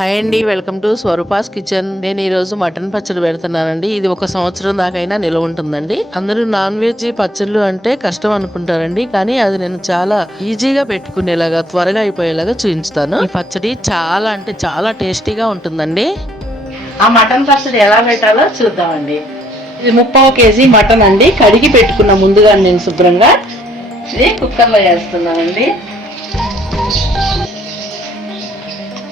Hi అండి, welcome to Swarupa's kitchen. నేను ఈరోజు మటన్ పచ్చడి పెడుతున్నానండి. ఇది 1 సంవత్సరం దాకైనా నిల్వ ఉంటుందండి. అందరూ నాన్ వెజ్ పచ్చళ్ళు అంటే కష్టం అనుకుంటారండి, కానీ అది నేను చాలా ఈజీగా పెట్టుకునేలాగా, త్వరగా అయిపోయేలాగా చూపించుతాను. ఈ పచ్చడి చాలా అంటే చాలా టేస్టీగా ఉంటుందండి. ఆ మటన్ పచ్చడి ఎలా పెట్టాలో చూద్దామండి. ఇది 3/4 కేజీ మటన్ అండి. కడిగి పెట్టుకున్న ముందుగా నేను శుభ్రంగా ఇది కుక్కర్లో వేస్తున్నానండి.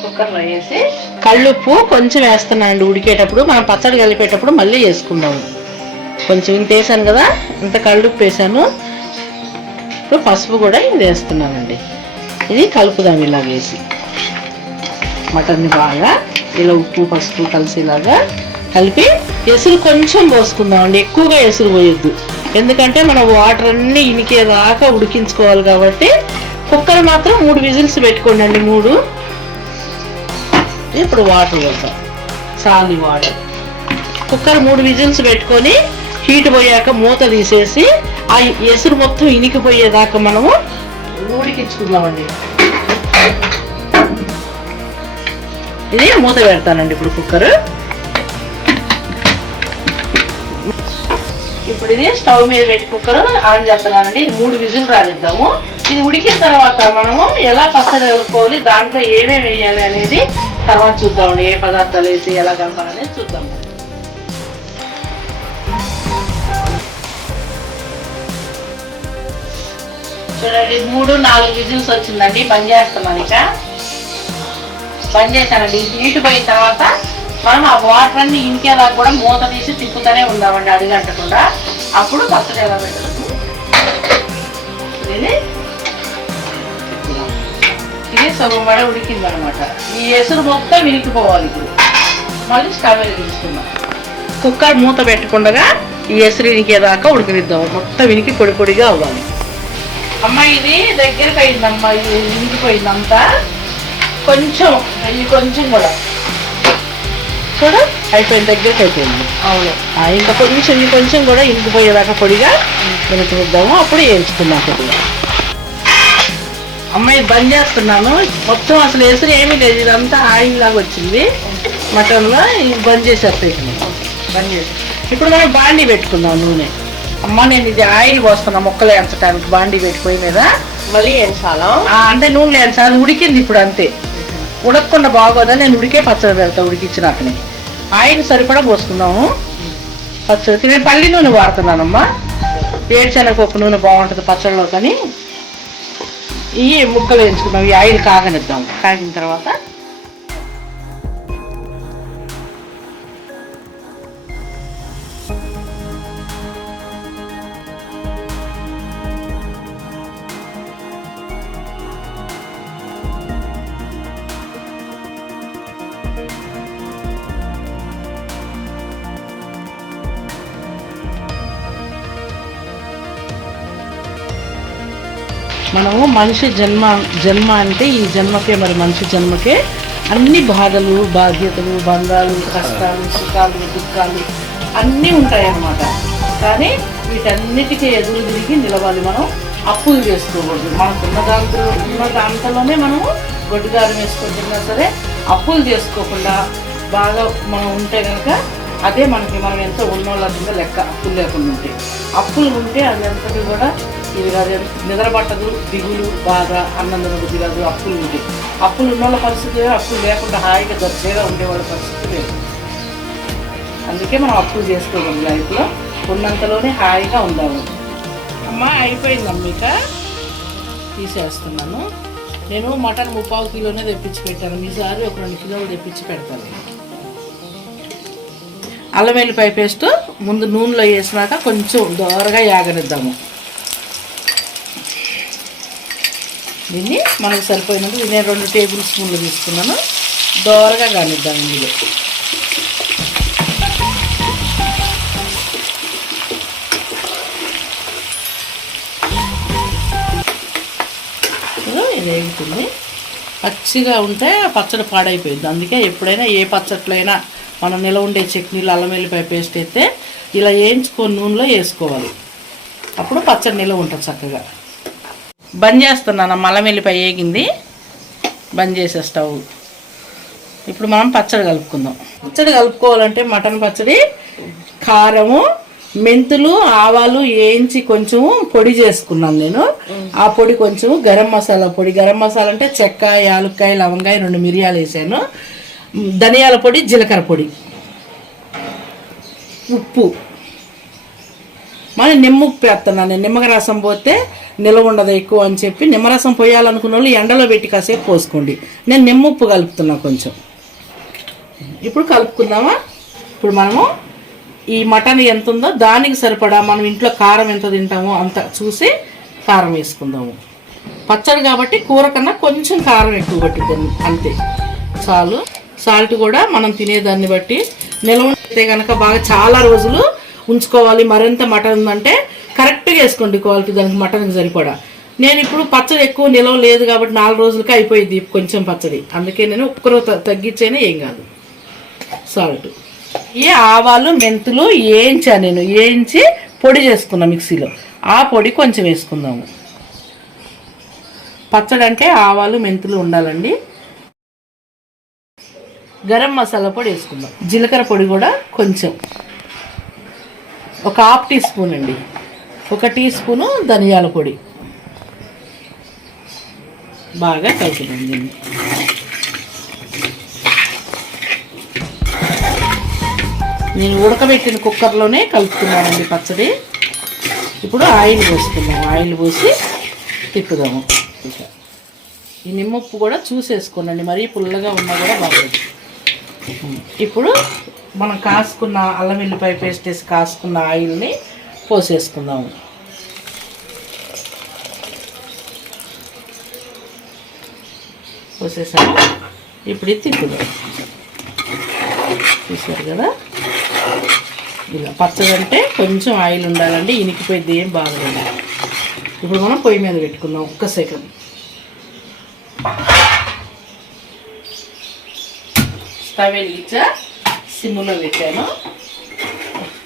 కుక్కర్లో వేసి కళ్ళుప్పు కొంచెం వేస్తున్నానండి. ఉడికేటప్పుడు మనం పచ్చడి కలిపేటప్పుడు మళ్ళీ వేసుకుందాము. కొంచెం ఇంత వేసాను కదా, ఇంత కళ్ళుప్పు వేసాను. ఇప్పుడు పసుపు కూడా ఇది వేస్తున్నానండి. ఇది కలుపుదాం ఇలాగ వేసి మటన్ని బాగా ఇలా ఉప్పు పసుపు కలిసేలాగా కలిపి ఎసురు కొంచెం పోసుకుందామండి. ఎక్కువగా ఎసురు పోయొద్దు, ఎందుకంటే మనం వాటర్ అన్నీ ఇనికేదాకా ఉడికించుకోవాలి కాబట్టి. కుక్కర్ మాత్రం 3 విజిల్స్ పెట్టుకోండి. 3. ఇప్పుడు వాటర్ వేద్దాం, చాలు వాటర్. కుక్కర్ 3 విజిల్స్ పెట్టుకొని హీట్ పోయాక మూత తీసేసి ఆ ఎసురు మొత్తం ఇనికిపోయేదాకా మనము ఉడికించుకుందామండి. ఇది మూత పెడతానండి ఇప్పుడు కుక్కర్. ఇప్పుడు ఇది స్టవ్ మీద పెట్టి కుక్కర్ ఆన్ చేస్తున్నానండి. 3 విజిల్ రానిద్దాము. ఇది ఉడికిన తర్వాత మనము ఎలా పచ్చడి వేసుకోవాలి, దాంట్లో ఏమేమి వేయాలి అనేది తర్వాత చూద్దామండి. ఏ పదార్థాలు వేసి ఎలా కలపాలనేది చూద్దాం. చూడండి, 3-4 విజిల్స్ వచ్చిందండి. బంద్ చేస్తున్నాను. ఇక బంద్ చేశానండి. హీట్ పోయిన తర్వాత మనం ఆ వాటర్ అన్ని ఇంకేలా కూడా మూత తీసి తిప్పుతూనే ఉందామండి, అడుగంటకుండా. అప్పుడు పచ్చడి ఎలా పెట్టదు. ఇది సగం వడ ఉడికిందనమాట. ఈ ఎసురు మొత్తం వినికిపోవాలి. ఇప్పుడు మళ్ళీ స్టవ్ వెలిగించుకుందాం. కుక్కర్ మూత పెట్టకుండా ఈ ఎసురు ఇనికేదాకా ఉడికిద్దాం. మొత్తం వినికి పొడి పొడిగా అవ్వాలి. అమ్మ ఇది దగ్గరకు అయిందమ్మా. ఇది వినికిపోయిందంతా. కొంచెం కొంచెం కూడా చూడు అయిపోయింది, దగ్గరకు అయిపోయింది. అవును, ఇంకా కొంచెం కూడా ఇనికిపోయేదాకా పొడిగా వినికిద్దాము. అప్పుడు వేయించుకుందాం కొద్దిగా. అమ్మాయి బంద్ చేస్తున్నాను. మొత్తం అసలు ఎసురు ఏమీ లేదు, ఇదంతా ఆయిల్ లాగా వచ్చింది మటన్లో. ఇది బంద్ చేసేస్తాయి. బంద్ చేసి ఇప్పుడు మనం బాండీ పెట్టుకుందాం. నూనె అమ్మ, నేను ఇది ఆయిల్ పోస్తున్నా ముక్కలు ఎంచడానికి. బాండీ పెట్టిపోయి మీద మళ్ళీ ఎంచాలా అంటే నూనె ఎంచాలి. ఉడికింది ఇప్పుడు, అంతే. ఉడకకుండా బాగోదా, నేను ఉడికే పచ్చడి పెడతా. ఉడికిచ్చినాకనే ఆయిల్ సరిపడా పోసుకుందాము పచ్చడికి. నేను పల్లి నూనె వాడుతున్నానమ్మా. వేరుశనగపప్పు నూనె బాగుంటుంది పచ్చడిలో. కానీ ఈ ముక్కలు వేయించుకున్నాం. ఈ ఆయిల్ కాగనిద్దాం. కాగిన తర్వాత మనము మనిషి జన్మ అంటే ఈ జన్మకే, మరి మనిషి జన్మకే అన్ని బాధలు, బాధ్యతలు, బంధాలు, కష్టాలు, సుఖాలు, దుఃఖాలు అన్నీ ఉంటాయన్నమాట. కానీ వీటన్నిటికీ ఎదురు తిరిగి నిలవాలి. మనం అప్పులు చేసుకోకూడదు. మనకున్న దాంట్లోనే మనము గొడ్డుగారం వేసుకుంటున్నా సరే అప్పులు చేసుకోకుండా బాగా మనం ఉంటే కనుక అదే మనం ఎంతో ఉన్నోళ్ళ కింద లెక్క. అప్పులు లేకుండా ఉంటే, అప్పులు ఉంటే అది ఎంతటి కూడా ఇది కాదు, నిద్రపట్టదు, దిగులు, బాధ, అన్నం బుద్ధి కాదు. అప్పులు ఉంటాయి. అప్పులు ఉన్నోళ్ళ పరిస్థితి, అప్పులు లేకుండా హాయిగా దర్జాగా ఉండేవాళ్ళ పరిస్థితి లేదు. అందుకే మనం అప్పులు చేసుకోగలం. లైఫ్లో ఉన్నంతలోనే హాయిగా ఉందాము. అమ్మ అయిపోయిందమ్మ, ఇక తీసేస్తున్నాను. నేను మటన్ 3/4 కిలోనే తెప్పించి పెట్టాను. ఈసారి ఒక 2 కిలోలు తెప్పించి పెడతాను. అల్లం వెల్లిపాయ పేస్ట్ ముందు నూనెలో వేసినాక కొంచెం దోరగా యాగనిద్దాము. దీన్ని మనకు సరిపోయినట్టు నేను 2 టేబుల్ స్పూన్లు తీసుకున్నాను. దోరగా కానిద్దాం. ఇందులో ఇది వేగుతుంది. పచ్చిగా ఉంటే పచ్చడి పాడైపోయింది. అందుకే ఎప్పుడైనా ఏ పచ్చట్లైనా మనం నిలవ ఉండే చట్నీలు అల్లం వెల్లిపాయ పేస్ట్ అయితే ఇలా వేయించుకొని నూనెలో వేసుకోవాలి. అప్పుడు పచ్చడి నిలవ ఉంటుంది చక్కగా. బంద్ చేస్తున్నాను. అల్లం వెల్లిపాయ వేగింది, బంద్ చేసే స్టవ్. ఇప్పుడు మనం పచ్చడి కలుపుకుందాం. పచ్చడి కలుపుకోవాలంటే మటన్ పచ్చడి కారము, మెంతులు, ఆవాలు వేయించి కొంచెం పొడి చేసుకున్నాను నేను. ఆ పొడి కొంచెం గరం మసాలా పొడి, గరం మసాలా అంటే చెక్క, యాలుక్కాయ, లవంగాయ, 2 మిరియాలు వేసాను, ధనియాల పొడి, జీలకర్ర పొడి, ఉప్పు. మళ్ళీ నిమ్మప్పు వేస్తున్నాను నేను. నిమ్మక రసం పోతే నిల్వ ఉండదు ఎక్కువ అని చెప్పి నిమ్మరసం పోయాలనుకున్న వాళ్ళు ఎండలో పెట్టి కాసేపు పోసుకోండి. నేను నిమ్మప్పు కలుపుతున్నా కొంచెం. ఇప్పుడు కలుపుకుందామా. ఇప్పుడు మనము ఈ మటన్ ఎంత ఉందో దానికి సరిపడా మనం ఇంట్లో కారం ఎంత తింటామో అంత చూసి కారం వేసుకుందాము. పచ్చడి కాబట్టి కూర కన్నా కొంచెం కారం ఎక్కువ పట్టిద్దాం అంతే, చాలు. సాల్ట్ కూడా మనం తినేదాన్ని బట్టి. నిల్వ అయితే కనుక బాగా చాలా రోజులు ఉంచుకోవాలి. మరింత మటన్ ఉందంటే కరెక్ట్గా వేసుకోండి క్వాలిటీ, దానికి మటన్కి సరిపడా. నేను ఇప్పుడు పచ్చడి ఎక్కువ నిల్వ లేదు కాబట్టి 4 రోజులకి అయిపోయింది కొంచెం పచ్చడి, అందుకే నేను ఒక్కరో తగ్గించైనా ఏం కాదు. సాల్ట్, ఈ ఆవాలు, మెంతులు నేను వేయించి పొడి చేసుకున్నా మిక్సీలో, ఆ పొడి కొంచెం వేసుకుందాము. పచ్చడి అంటే ఆవాలు, మెంతులు ఉండాలండి. గరం మసాలా పొడి వేసుకుందాం. జీలకర్ర పొడి కూడా కొంచెం, ఒక 1/2 టీ స్పూన్ అండి. 1 టీ స్పూను ధనియాల పొడి. బాగా కలుపుదాం దీన్ని. నేను ఉడకబెట్టిన కుక్కర్లోనే కలుపుతున్నానండి పచ్చడి. ఇప్పుడు ఆయిల్ పోసుకుందాం. ఆయిల్ పోసి తిప్పుదాము. ఈ నిమ్మప్పు కూడా చూసేసుకోనండి, మరీ పుల్లగా ఉన్నా కూడా బాగోదు. ఇప్పుడు మనం కాసుకున్న అల్లం వెల్లిపాయ పేస్ట్ వేసి కాసుకున్న ఆయిల్ని పోసేసుకుందాము. పోసేసాము. ఇప్పుడు ఇది తిప్పుదాం. చూసారు కదా, ఇలా పచ్చడి అంటే కొంచెం ఆయిల్ ఉండాలండి, ఇనికిపోయింది ఏం బాగలేదు. ఇప్పుడు మనం పొయ్యి మీద పెట్టుకుందాం. 1 సెకండ్. స్టవ్ వెలిగించా, సిమ్లో పెట్టాను.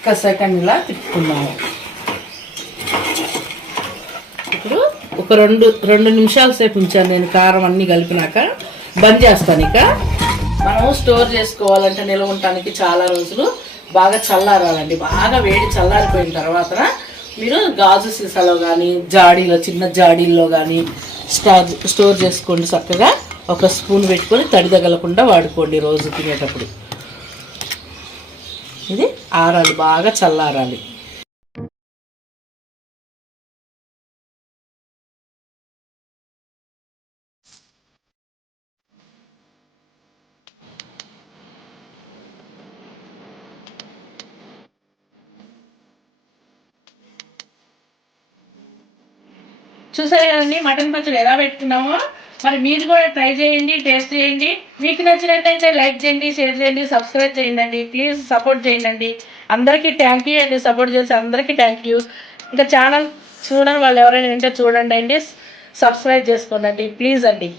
1 సెకండ్ ఇలా తిప్పుకుందాము. ఇప్పుడు ఒక 2 నిమిషాల సేపు ఉంచాను నేను, కారం అన్నీ కలిపినాక బంద్ చేస్తాను. ఇక మనం స్టోర్ చేసుకోవాలంటే నిల్వ ఉండటానికి చాలా రోజులు బాగా చల్లారాలండి. బాగా వేడి చల్లారిపోయిన తర్వాత మీరు గాజు సీసాలో కానీ జాడీలో, చిన్న జాడీల్లో కానీ స్టోర్ చేసుకోండి. చక్కగా 1 స్పూన్ పెట్టుకొని తడి తగలకుండా వాడుకోండి రోజు తినేటప్పుడు. ఇది ఆరాలి, బాగా చల్లారాలి. చూసారు కదండి మటన్ పచ్చడి ఎలా పెట్టుకున్నామో. మరి మీరు కూడా ట్రై చేయండి, టేస్ట్ చేయండి. మీకు నచ్చినట్లయితే లైక్ చేయండి, షేర్ చేయండి, సబ్స్క్రైబ్ చేయండి. ప్లీజ్ సపోర్ట్ చేయండి. అందరికీ థ్యాంక్ యూ అండి, సపోర్ట్ చేసి అందరికీ థ్యాంక్ యూ. ఇంకా ఛానల్ చూడని వాళ్ళు ఎవరైనా ఉంటే చూడండి అండి, సబ్స్క్రైబ్ చేసుకోండి ప్లీజ్ అండి.